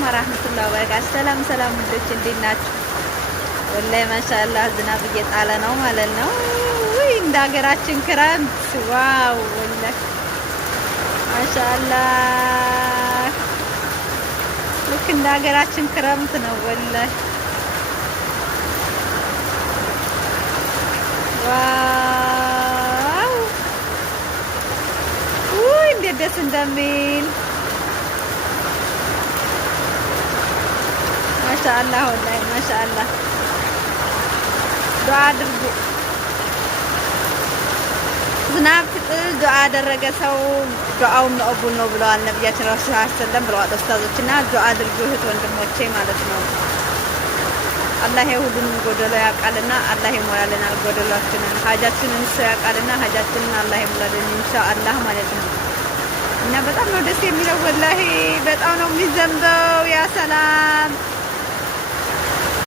አለይኩም ወራህመቱላሂ ወበረካቱ። ሰላም ውዶች እንዴት ናችሁ? ወላሂ ማሻአላህ ዝናብ እየጣለ ነው ማለት ነው። ውይ እንደ ሀገራችን ክረምት ዋው! ወላሂ ማሻአላህ ልክ እንደ ሀገራችን ክረምት ነው ወላሂ ዋው! ውይ እንዴት ደስ እንደሚል ማሻአላህ ወላሂ ማሻአላህ። ዱዓ አድርጉ። ዝናብ ፍጥር ዱዓ ያደረገ ሰው ዱዓውም መቅቡል ነው ብለዋል ነብያችን ረሱል ሰለላሁ ዐለይሂ ወሰለም ብለዋል ኡስታዞችና ዱዓ አድርጉ እህት ወንድሞቼ ማለት ነው። አላህ የሁሉንም ጎደሎ ያውቃልና አላህ ይሞላልናል ጎደሏችንን። ሀጃችንን እሱ ያውቃልና ሀጃችንን አላህ ይሞላልን ኢንሻአላህ ማለት ነው። እና በጣም ነው ደስ የሚለው ወላሂ በጣም ነው የሚዘንበው ያ ሰላም